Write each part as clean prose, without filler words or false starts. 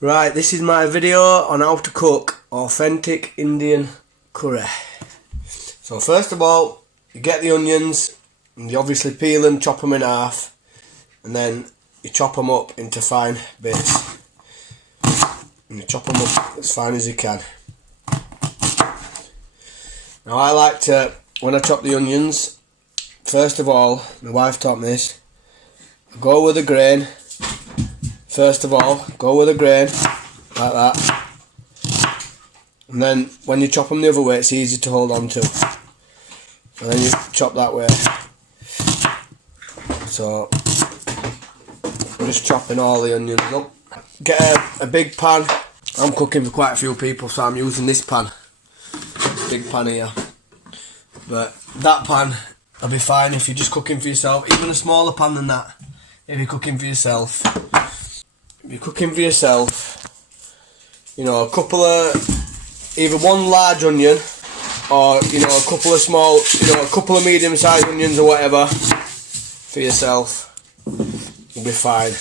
Right, this is my video on how to cook authentic Indian curry. So first of all, you get the onions, and you obviously peel them, chop them in half, and then you chop them up into fine bits. And you chop them up as fine as you can. Now I like to, when I chop the onions, first of all, my wife taught me this, go with the grain. First of all, go with the grain, like that. And then when you chop them the other way, it's easy to hold on to. And then you chop that way. So, I'm just chopping all the onions up. Get a big pan. I'm cooking for quite a few people, so I'm using this pan. This big pan here. But that pan will be fine if you're just cooking for yourself. Even a smaller pan than that, if you're cooking for yourself. If you're cooking for yourself, you know, a couple of, either one large onion or, you know, a couple of small, you know, a couple of medium-sized onions or whatever for yourself, you'll be fine.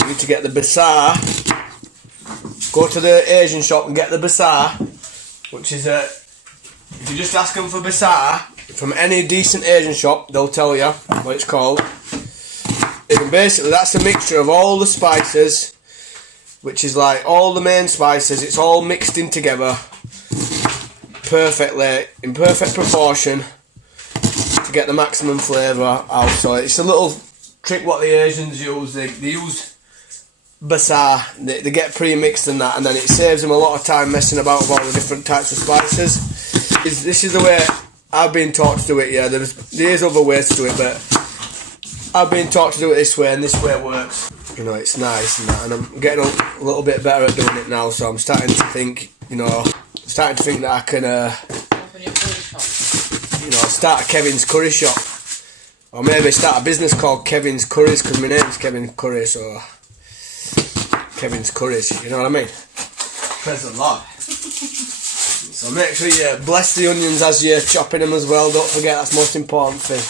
You need to get the basar. Go to the Asian shop and get the basar, which is a, if you just ask them for basar from any decent Asian shop, they'll tell you what it's called. And basically that's a mixture of all the spices, which is like all the main spices, it's all mixed in together perfectly, in perfect proportion to get the maximum flavour out. So it's a little trick what the Asians use, they use basar, they get pre-mixed and that, and then it saves them a lot of time messing about with all the different types of spices. This is the way I've been taught to do it, yeah, there's other ways to do it, but I've been taught to do it this way, and this way works. You know, it's nice and that, and I'm getting a little bit better at doing it now, so I'm starting to think, you know, that I can, open your curry shop. You know, start a Kevin's Curry shop. Or maybe start a business called Kevin's Curries, because my name's Kevin Curry, so Kevin's Curries, you know what I mean? Praise the Lord. So make sure you bless the onions as you're chopping them as well, don't forget, that's the most important thing.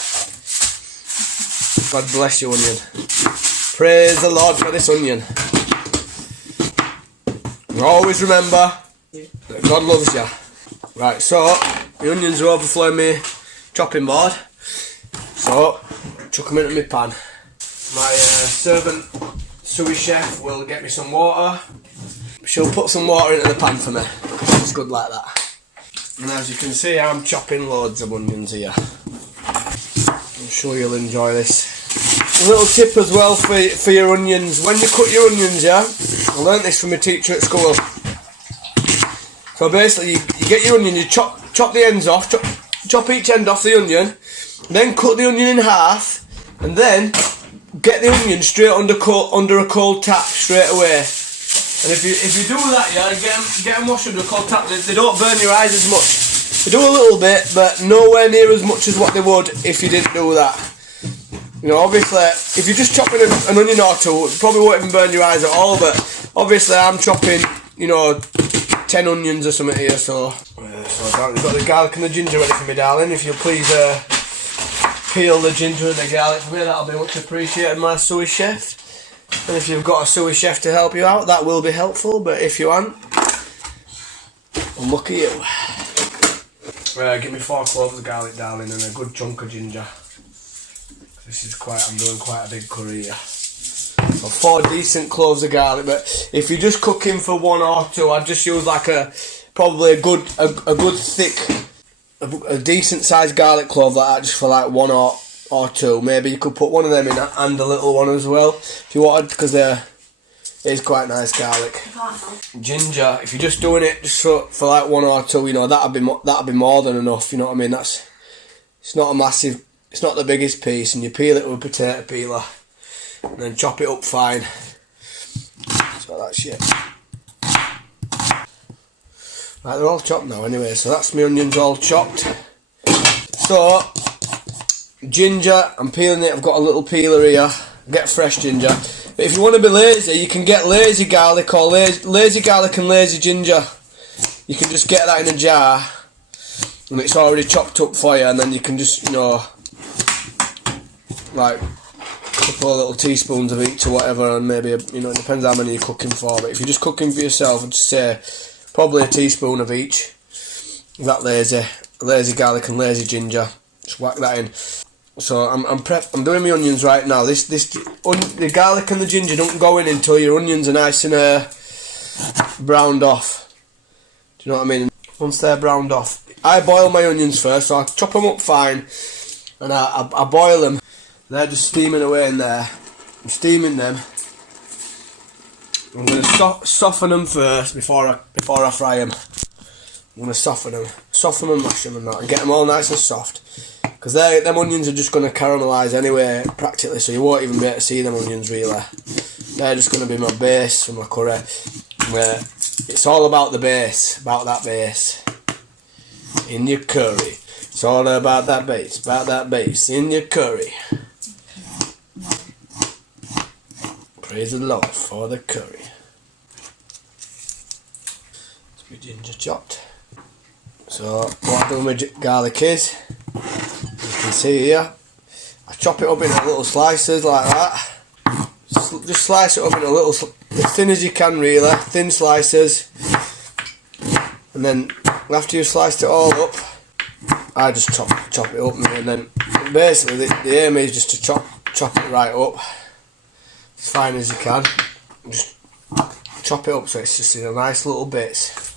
God bless you, onion. Praise the Lord for this onion. And always remember that God loves you. Right, so the onions are overflowing my chopping board. So, chuck them into my pan. My servant, sous chef, will get me some water. She'll put some water into the pan for me. It's good like that. And as you can see, I'm chopping loads of onions here. I'm sure you'll enjoy this. A little tip as well for your onions. When you cut your onions, yeah, I learnt this from a teacher at school. So basically, you get your onion, you chop the ends off, chop each end off the onion, then cut the onion in half, and then get the onion straight under a cold tap straight away. And if you do that, yeah, get them washed under a cold tap. They don't burn your eyes as much. They do a little bit, but nowhere near as much as what they would if you didn't do that. You know, obviously, if you're just chopping an onion or two, it probably won't even burn your eyes at all, but obviously I'm chopping, you know, 10 onions or something here, so I've got the garlic and the ginger ready for me, darling. If you'll please peel the ginger and the garlic for me, that'll be much appreciated, my sous chef. And if you've got a sous chef to help you out, that will be helpful, but if you aren't, well, look at you. Give me 4 cloves of garlic, darling, and a good chunk of ginger. I'm doing quite a big curry here. So 4 decent cloves of garlic, but if you're just cooking for 1 or 2, I'd just use like probably a good thick, a decent sized garlic clove like that, just for like 1 or 2. Maybe you could put one of them in and a little one as well, if you wanted, because it is quite nice garlic. Ginger, if you're just doing it just for like 1 or 2, you know, that'd be more than enough. You know what I mean? It's not a massive. It's not the biggest piece, and you peel it with a potato peeler and then chop it up fine. So that's it. Right, they're all chopped now anyway, so that's my onions all chopped. So, ginger, I'm peeling it, I've got a little peeler here, get fresh ginger. But if you want to be lazy, you can get lazy garlic or lazy garlic and lazy ginger. You can just get that in a jar, and it's already chopped up for you, and then you can just, you know, like couple of little teaspoons of each or whatever, and maybe, you know, it depends how many you're cooking for, but if you're just cooking for yourself, I'd say probably a teaspoon of each. That lazy garlic and lazy ginger, just whack that in. So I'm doing my onions right now. The garlic and the ginger don't go in until your onions are nice and browned off. Do you know what I mean? Once they're browned off, I boil my onions first, so I chop them up fine, and I boil them. They're just steaming away in there. I'm steaming them. I'm going to soften them first before I fry them. I'm going to soften them and mash them and that, and get them all nice and soft. Because them onions are just going to caramelise anyway, practically, so you won't even be able to see them onions really. They're just going to be my base for my curry. Where it's all about the base, about that base in your curry. It's all about that base in your curry. Praise the Lord for the curry. It's my ginger chopped. So what I do with my garlic is, you can see here, I chop it up into little slices like that. Just slice it up into little, as thin as you can really, thin slices. And then after you've sliced it all up, I just chop it up, and then basically the aim is just to chop it right up as fine as you can. Just chop it up so it's just in a nice little bits,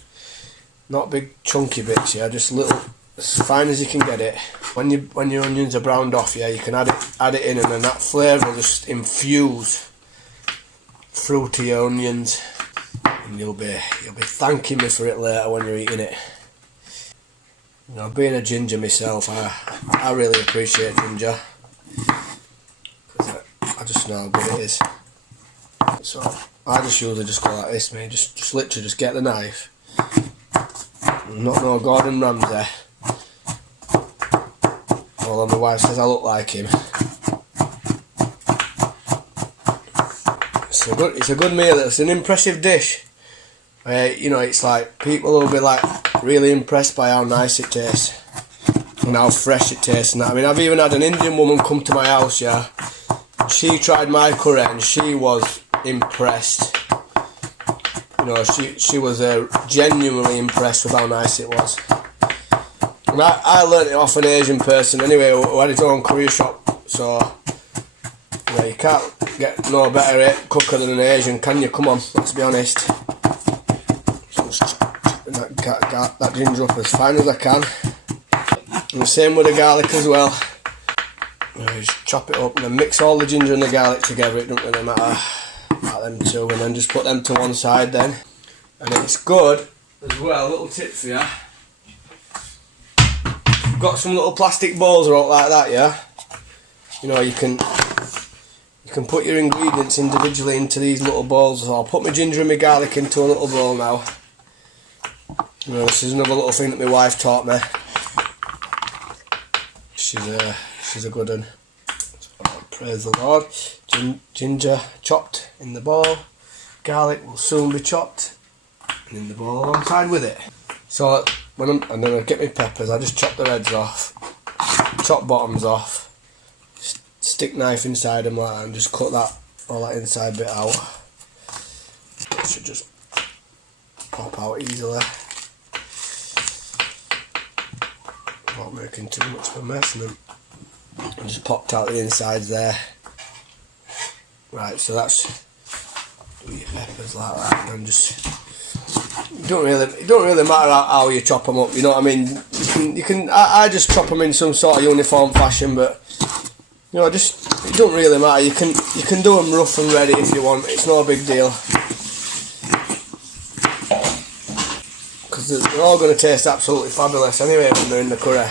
not big chunky bits, yeah, just little, as fine as you can get it. When your onions are browned off, yeah, you can add it in, and then that flavour will just infuse through to your onions, and you'll be thanking me for it later when you're eating it. You know, being a ginger myself, I really appreciate ginger, because I just know how good it is. So I just usually just go like this, man. Just literally just get the knife. I'm not no Gordon Ramsay. Although my wife says I look like him. It's a good meal. It's an impressive dish. You know, it's like people will be like really impressed by how nice it tastes and how fresh it tastes. And that. I mean, I've even had an Indian woman come to my house, yeah. She tried my curry and she was impressed. You know, she was genuinely impressed with how nice it was. And I learnt it off an Asian person anyway, who had his own curry shop. So, you know, you can't get no better cooker than an Asian, can you? Come on, let's be honest. So just that ginger up as fine as I can. And the same with the garlic as well. You know, just chop it up and then mix all the ginger and the garlic together. It doesn't really matter about them two, and then just put them to one side then. And it's good as well, a little tip for you. Got some little plastic bowls or like that, yeah. You know, you can put your ingredients individually into these little bowls. So I'll put my ginger and my garlic into a little bowl now. You know, this is another little thing that my wife taught me. She's a good one. So, praise the Lord. Ginger chopped in the bowl. Garlic will soon be chopped and in the bowl alongside with it. So and then I get my peppers. I just chop the heads off, chop bottoms off, stick knife inside them like that, and just cut all that inside bit out. It should just pop out easily. Not making too much of a mess, and then I just popped out the insides there. Right, so that's do your peppers like that, and then just. It don't really matter how you chop them up. You know what I mean? You can. I just chop them in some sort of uniform fashion, but you know, it don't really matter. You can do them rough and ready if you want. It's no big deal, because they're all going to taste absolutely fabulous anyway when they're in the curry.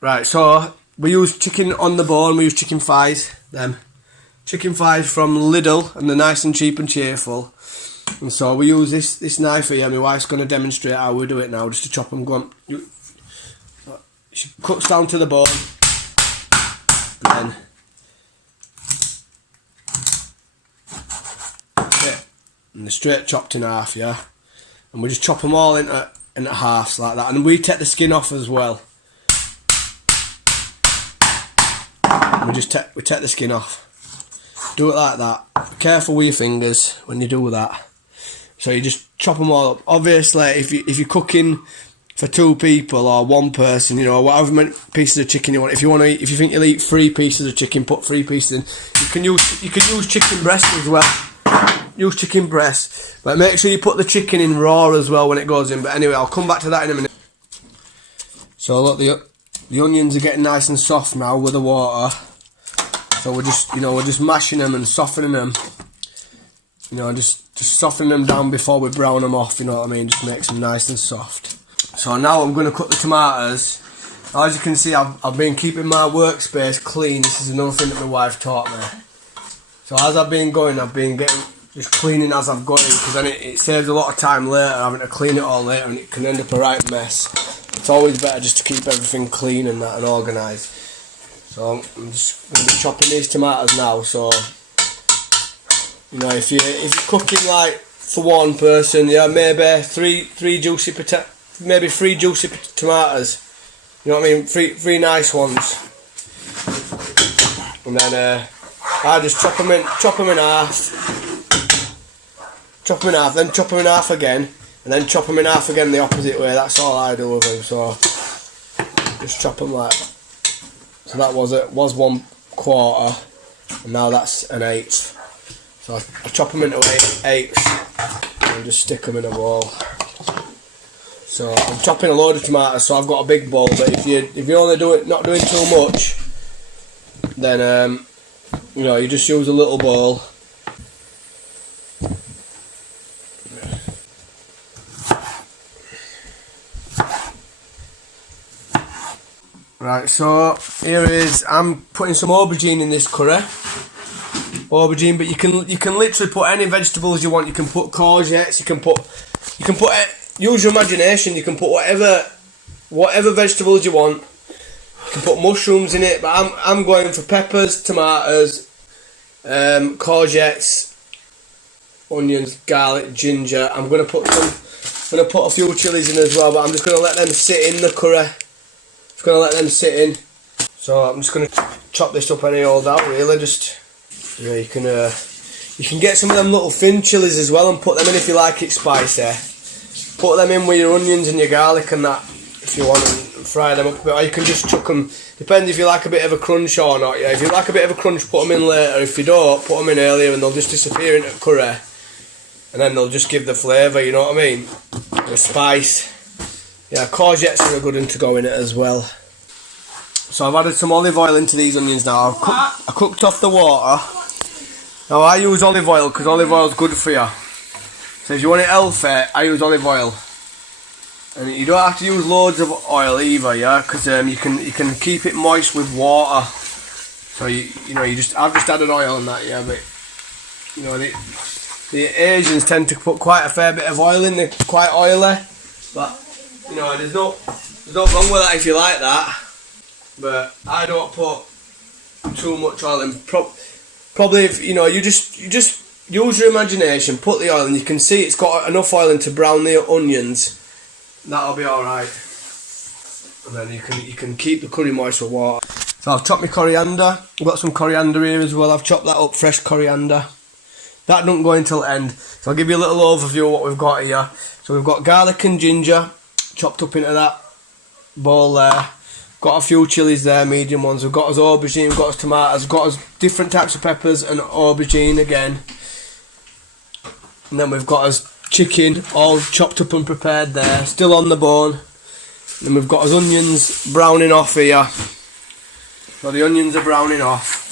Right, so we use chicken on the bone. We use chicken thighs. Chicken thighs from Lidl, and they're nice and cheap and cheerful. And so we use this knife here. My wife's going to demonstrate how we do it now, just to chop them. Go on. She cuts down to the bone, and then and they're straight chopped in half, yeah. And we just chop them all into halves like that, and we take the skin off as well. And we take the skin off. Do it like that. Be careful with your fingers when you do that. So you just chop them all up. Obviously, if you're cooking for 2 people or 1 person, you know, whatever many pieces of chicken you want. If you think you'll eat 3 pieces of chicken, put 3 pieces in. You can use chicken breast as well. Use chicken breast, but make sure you put the chicken in raw as well when it goes in. But anyway, I'll come back to that in a minute. So look, the onions are getting nice and soft now with the water. So we're just mashing them and softening them. You know, just softening them down before we brown them off. You know what I mean? Just makes them nice and soft. So now I'm going to cut the tomatoes. As you can see, I've been keeping my workspace clean. This is another thing that my wife taught me. So as I've been going, I've been just cleaning as I'm going, because then it saves a lot of time later having to clean it all later, and it can end up a right mess. It's always better just to keep everything clean and that and organised. So I'm just going to be chopping these tomatoes now. So you know, if you're cooking like for 1 person, yeah, maybe three juicy maybe 3 juicy tomatoes. You know what I mean? Three nice ones. And then I just chop them in half. Chop them in half, then chop them in half again, and then chop them in half again the opposite way. That's all I do with them. So just chop them like that. So that was 1/4, and now that's an 1/8. So I chop them into 8/8 and just stick them in a bowl. So I'm chopping a load of tomatoes, so I've got a big bowl. But if you're only not doing too much, then you know, you just use a little bowl. Right, so I'm putting some aubergine in this curry. Aubergine, but you can literally put any vegetables you want. You can put courgettes. You can put use your imagination. You can put whatever vegetables you want. You can put mushrooms in it, but I'm going for peppers, tomatoes, courgettes, onions, garlic, ginger. I'm gonna put a few chilies in as well, but I'm just gonna let them sit in the curry. Just gonna let them sit in. So I'm just gonna chop this up any old out, really. Just, you know, you can get some of them little thin chilies as well and put them in if you like it spicy. Put them in with your onions and your garlic and that if you want, and fry them up a bit. Or you can just chuck them. Depends if you like a bit of a crunch or not. Yeah, if you like a bit of a crunch, put them in later. If you don't, put them in earlier, and they'll just disappear into the curry, and then they'll just give the flavour. You know what I mean? The spice. Yeah, courgettes are a good one to go in it as well. So I've added some olive oil into these onions now. I cooked off the water. Now I use olive oil because olive oil is good for you. So if you want it healthy, I use olive oil. And you don't have to use loads of oil either, yeah, because you can keep it moist with water. So I've just added oil in that, yeah, but you know the Asians tend to put quite a fair bit of oil in. They're quite oily, but you know there's no wrong with that if you like that. But I don't put too much oil in. Probably if you just use your imagination, put the oil in. You can see it's got enough oil in to brown the onions. That'll be all right. And then you can keep the curry moist with water. So I've chopped my coriander. I've got some coriander here as well. I've chopped that up, fresh coriander. That don't go until the end. So I'll give you a little overview of what we've got here. So we've got garlic and ginger chopped up into that bowl there. Got a few chilies there, medium ones. We've got us aubergine, we've got us tomatoes, we've got us different types of peppers and aubergine again. And then we've got us chicken, all chopped up and prepared there, still on the bone. And we've got us onions browning off here. So the onions are browning off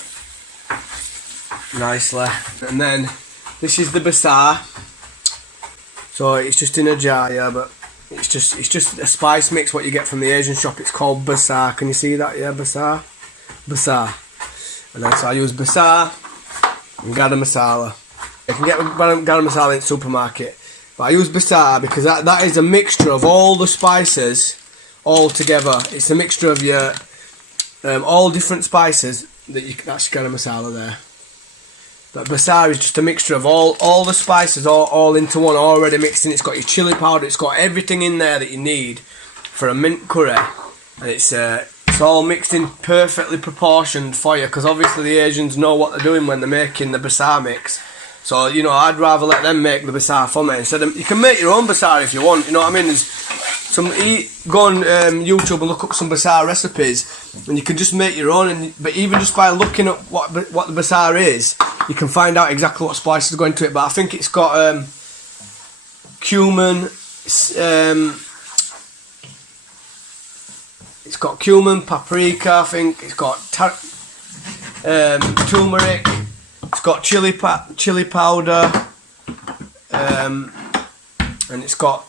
nicely. And then this is the basar. So it's just in a jar, yeah, but it's just a spice mix what you get from the Asian shop. It's called basar. Can you see that? Yeah, basar. And then so I use basar and garam masala. You can get garam masala in the supermarket, but I use basar because that is a mixture of all the spices all together. It's a mixture of your all different spices that's garam masala there. But basar is just a mixture of all the spices all into one, already mixed in. It's got your chili powder, it's got everything in there that you need for a mint curry, and it's it's all mixed in perfectly proportioned for you, because obviously the Asians know what they're doing when they're making the basar mix. So, you know, I'd rather let them make the basar for me instead of, you can make your own basar if you want, you know what I mean? There's go on YouTube and look up some basar recipes, and you can just make your own, but even just by looking at what the basar is, you can find out exactly what spices go into it. But I think it's got cumin, it's got cumin, paprika, I think it's got turmeric, it's got chili powder, and it's got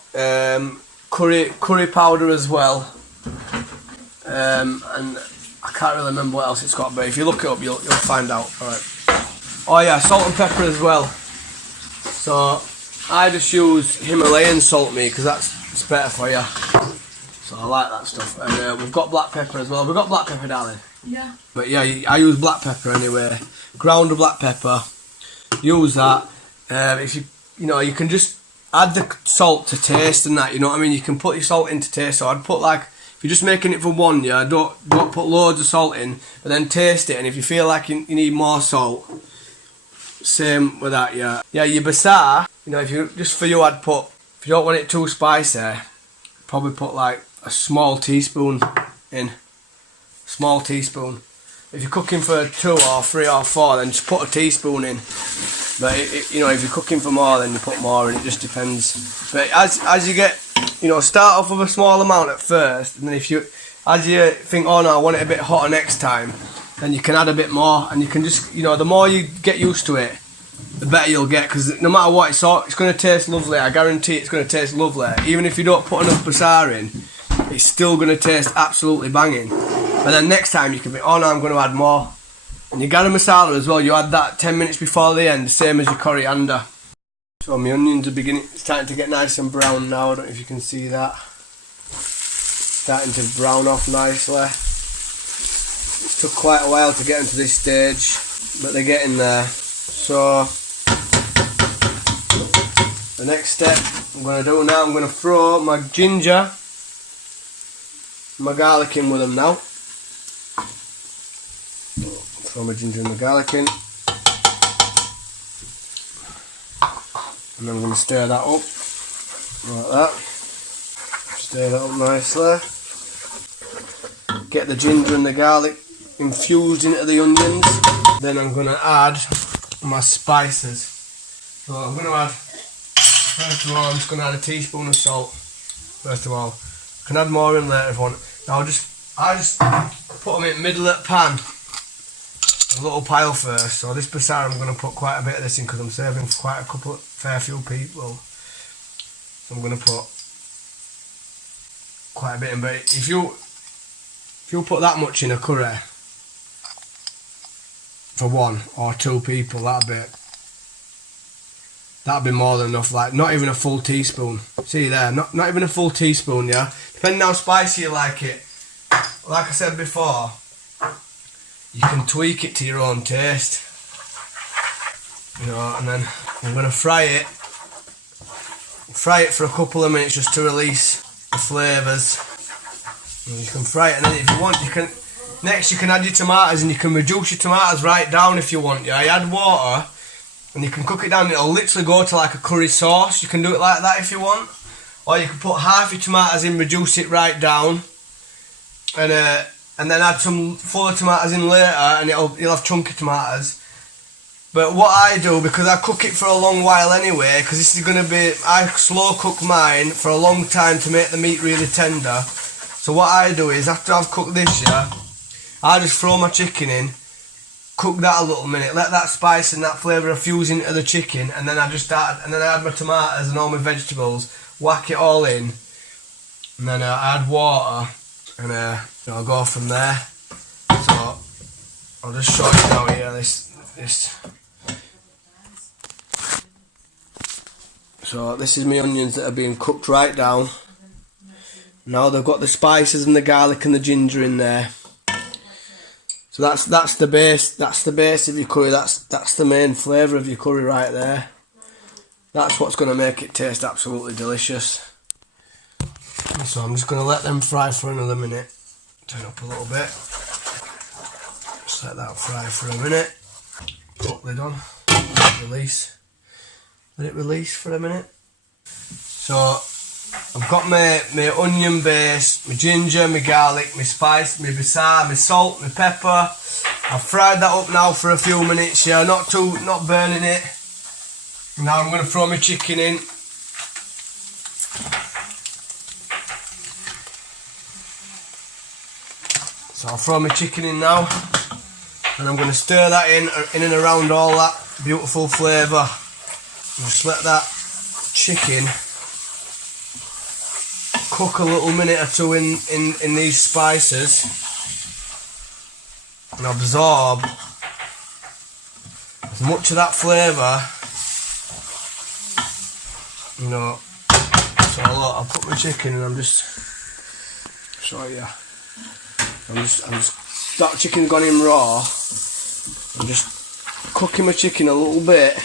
curry powder as well, and I can't really remember what else it's got, but if you look it up you'll find out. Alright. Oh yeah, salt and pepper as well. So I just use Himalayan salt meat because it's better for you. So I like that stuff. And we've got black pepper as well. We've got black pepper, darling. Yeah. But yeah, I use black pepper anyway. Ground black pepper. Use that. If you can just add the salt to taste and that. You know what I mean? You can put your salt in to taste. So I'd put if you're just making it for one, yeah, don't put loads of salt in, but then taste it. And if you feel like you need more salt, same with that, yeah. Yeah, your basar. You know, I'd put, if you don't want it too spicy, probably put like a small teaspoon in. Small teaspoon. If you're cooking for 2 or 3 or 4, then just put a teaspoon in. But if you're cooking for more, then you put more, and it just depends. But as you get, start off with a small amount at first, and then as you think, oh no, I want it a bit hotter next time, then you can add a bit more, and you can just, the more you get used to it, the better you'll get, because no matter what, it's going to taste lovely. I guarantee it's going to taste lovely. Even if you don't put enough basar in, it's still going to taste absolutely banging. But then next time you can be, oh no, I'm going to add more. And your garam masala as well, you add that 10 minutes before the end, the same as your coriander. So my onions are starting to get nice and brown now. I don't know if you can see that. Starting to brown off nicely. It took quite a while to get into this stage, but they're getting there. So the next step I'm going to do now, I'm going to throw my ginger, my garlic in with them now. Throw my ginger and my garlic in. And then I'm going to stir that up, like that. Stir that up nicely. Get the ginger and the garlic infused into the onions. Then I'm going to add my spices. So I'm going to add, first of all, I'm just going to add a teaspoon of salt. First of all, I can add more in later if I want. Now I just put them in the middle of the pan. A little pile first. So this basar, I'm going to put quite a bit of this in because I'm serving for fair few people. So I'm going to put quite a bit in. But if you put that much in a curry for 1 or 2 people, that'd be more than enough. Like not even a full teaspoon. See there, not even a full teaspoon. Yeah, depending how spicy you like it. Like I said before, you can tweak it to your own taste. And then I'm going to fry it for a couple of minutes just to release the flavours. And you can fry it, and then if you want, you can add your tomatoes, and you can reduce your tomatoes right down if you want. Yeah, you add water, and you can cook it down. It'll literally go to like a curry sauce. You can do it like that if you want, or you can put half your tomatoes in, reduce it right down, and then add some fuller tomatoes in later, and you'll have chunky tomatoes. But what I do, because I cook it for a long while anyway, because this is going to be, I slow cook mine for a long time to make the meat really tender. So what I do is, after I've cooked this, yeah, I just throw my chicken in, cook that a little minute, let that spice and that flavour fuse into the chicken, and then I add my tomatoes and all my vegetables, whack it all in, and then I add water, and I'll go from there. So I'll just show you now here this. So this is my onions that are being cooked right down. Now they've got the spices and the garlic and the ginger in there. So that's the base. That's the base of your curry. That's the main flavour of your curry right there. That's what's going to make it taste absolutely delicious. So I'm just going to let them fry for another minute. Turn up a little bit. Just let that fry for a minute. Put lid on. Release. Let it release for a minute. So I've got my onion base, my ginger, my garlic, my spice, my basil, my salt, my pepper. I've fried that up now for a few minutes here, not burning it. Now I'm going to throw my chicken in. So I'll throw my chicken in now, and I'm going to stir that in and around all that beautiful flavour. Just let that chicken cook a little minute or two in these spices and absorb as much of that flavour, you know. So look, I'll put my chicken and I'm just show you. I'm just that chicken's gone in raw. I'm just cooking my chicken a little bit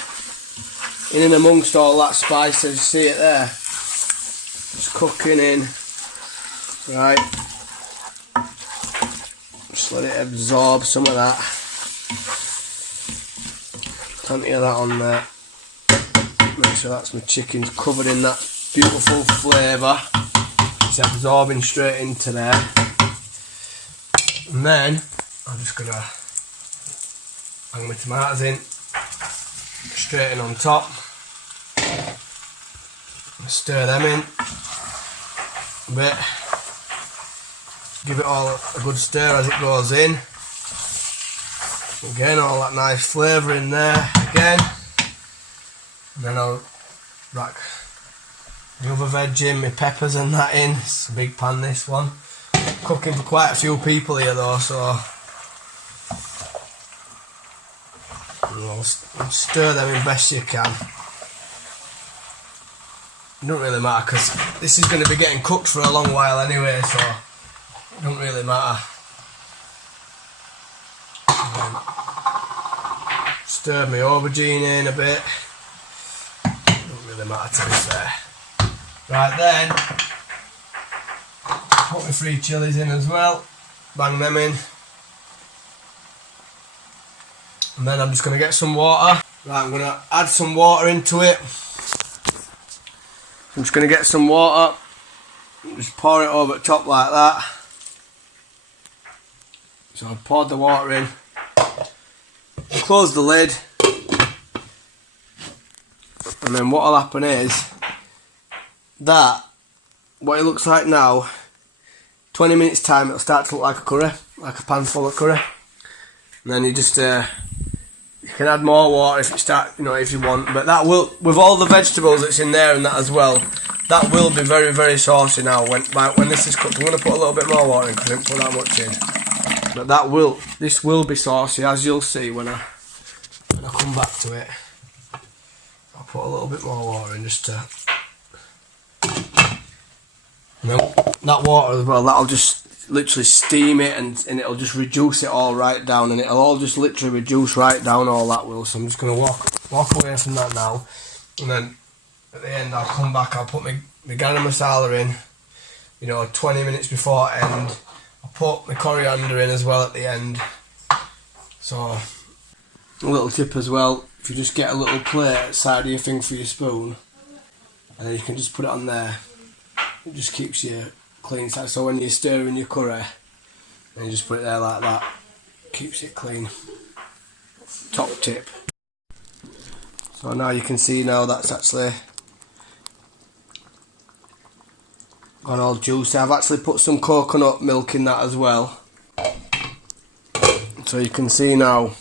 in and amongst all that spices. See it there? Just cooking in, right? Just let it absorb some of that. Plenty of that on there. Make sure that's my chicken's covered in that beautiful flavour. It's absorbing straight into there. And then I'm just gonna hang my tomatoes in, straight in on top. Stir them in a bit. Give it all a good stir as it goes in. Again, all that nice flavour in there again. And then I'll rack the other veg in, my peppers and that in. It's a big pan, this one. Cooking for quite a few people here though, so I'll stir them in best you can. It don't really matter because this is going to be getting cooked for a long while anyway, so it don't really matter. Stir my aubergine in a bit. Don't really matter to be fair. Right then, put my 3 chilies in as well. Bang them in. And then I'm just going to get some water. Right, I'm going to add some water into it. I'm just going to get some water. Just pour it over the top like that. So I've poured the water in. Close the lid. And then what will happen is that, what it looks like now, 20 minutes time it'll start to look like a curry, like a pan full of curry. And then you just you can add more water if if you want, but that will, with all the vegetables that's in there and that as well, that will be very, very saucy now when this is cooked. I'm going to put a little bit more water in because I didn't put that much in, but this will be saucy, as you'll see when I come back to it. I'll put a little bit more water in just to, and then that water as well, that'll just literally steam it and it'll just reduce it all right down, and it'll all just literally reduce right down, all that will. So I'm just going to walk away from that now, and then at the end I'll come back, I'll put my garam masala in, 20 minutes before end. I'll put my coriander in as well at the end. So a little tip as well, if you just get a little plate at the side of your thing for your spoon, and then you can just put it on there, it just keeps you clean. So when you're stirring your curry, and you just put it there like that, keeps it clean. Top tip. So now you can see now that's actually gone all juicy. I've actually put some coconut milk in that as well. So you can see now,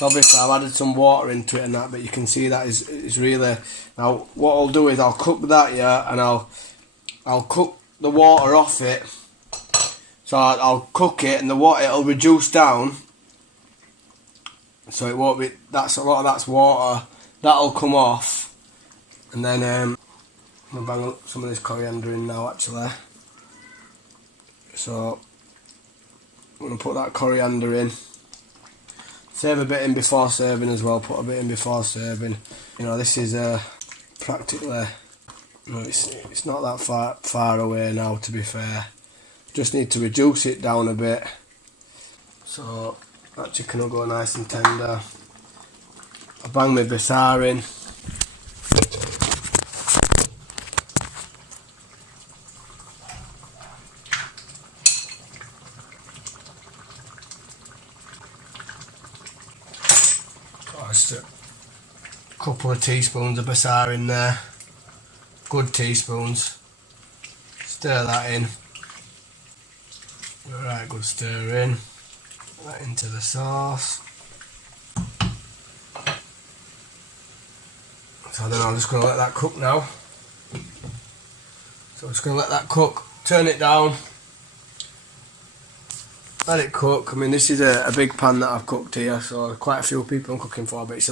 obviously I've added some water into it and that, but you can see that is really, now what I'll do is I'll cook that here, and I'll cook the water off it. So I'll cook it and the water, it'll reduce down, so it won't be, that's a lot of that's water, that'll come off. And then I'm going to bang some of this coriander in now actually. So I'm going to put that coriander in. Save a bit in before serving as well, put a bit in before serving. This is practically, it's not that far away now, to be fair. Just need to reduce it down a bit. So that chicken will go nice and tender. I bang my basar in. Just a couple of teaspoons of basar in there. Good teaspoons. Stir that in. Right, good stir in. Put that into the sauce. So then I'm just going to let that cook now. So I'm just going to let that cook. Turn it down. Let it cook. I mean, this is a big pan that I've cooked here, so quite a few people I'm cooking for, but it's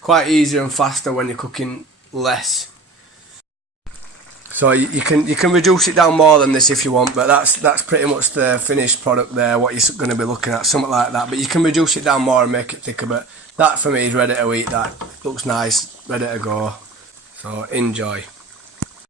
quite easier and faster when you're cooking less. So you can reduce it down more than this if you want, but that's pretty much the finished product there, what you're going to be looking at, something like that. But you can reduce it down more and make it thicker, but that for me is ready to eat. That looks nice, ready to go. So enjoy.